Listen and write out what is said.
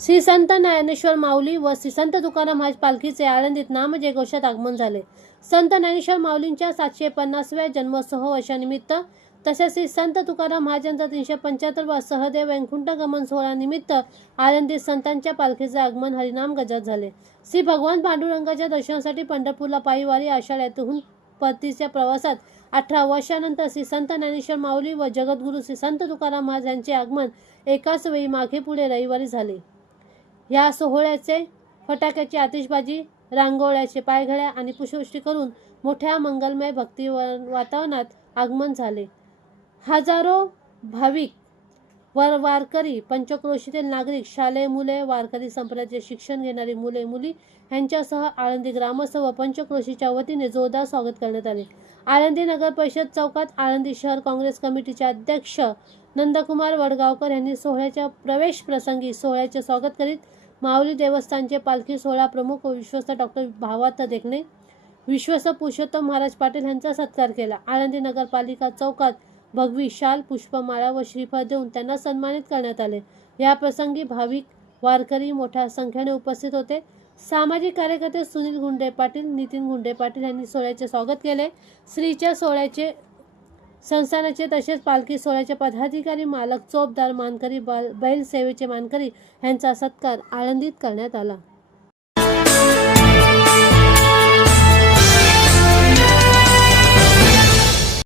श्री संत ज्ञानेश्वर माऊली व श्री संत तुकाराम महाराज पालखीचे आळंदीत नामजयघोषात आगमन झाले. संत ज्ञानेश्वर माऊलींच्या सातशे पन्नासव्या जन्मोत्सव वर्षानिमित्त तसेच श्री संत तुकाराम महाराजांचा तीनशे पंच्याहत्तरवा सहदेव वैकुंठ गमन सोहळ्यानिमित्त आळंदीत संतांच्या पालखीचे आगमन हरिनाम गजत झाले. श्री भगवान पांडुरंगाच्या दर्शनासाठी पंढरपूरला पायीवारी आषाढ्यातून परतीच्या प्रवासात अठरा वर्षानंतर श्री संत ज्ञानेश्वर माऊली व जगद्गुरू श्री संत तुकाराम महाराज यांचे आगमन एकाच वेळी मागे पुढे रविवारी झाले. या सोहळ्याचे फटाक्याची आतिषबाजी रांगोळ्याचे पायघड्या आणि पुष्पवृष्टी करून मोठ्या मंगलमय भक्ती वातावरणात आगमन झाले. हजारो भाविक वर वारकरी पंचक्रोशीतील नागरिक शालेय मुले वारकरी संप्रदायाचे शिक्षण घेणारी मुले मुली यांच्यासह आळंदी ग्रामस्थ व पंचक्रोशीच्या वतीने जोरदार स्वागत करण्यात आले. आळंदी नगर परिषद चौकात आळंदी शहर काँग्रेस कमिटीचे अध्यक्ष नंदकुमार वडगावकर यांनी सोहळ्याच्या प्रवेश प्रसंगी सोहळ्याचे स्वागत करीत माऊली देवस्थानचे पालखी सोहळा प्रमुख व विश्वस्त डॉक्टर भावार्थ देखणे विश्वस्त पुरुषोत्तम महाराज पाटील यांचा सत्कार केला. आळंदी नगरपालिका चौकात भगवी शाल पुष्पमाळा व श्रीफळ देऊन त्यांना सन्मानित करण्यात आले. या प्रसंगी भाविक वारकरी मोठ्या संख्येने उपस्थित होते. सामाजिक कार्यकर्ते सुनील गुंडे पाटील नितीन गुंडे पाटील यांनी सोहळ्याचे स्वागत केले. श्रीच्या सोहळ्याचे संस्थानाचे तसेच पालखी सोहळ्याचे पदाधिकारी मालक चोपदार मानकरी बैल सेवेचे मानकरी यांचा सत्कार आळंदीत करण्यात आला.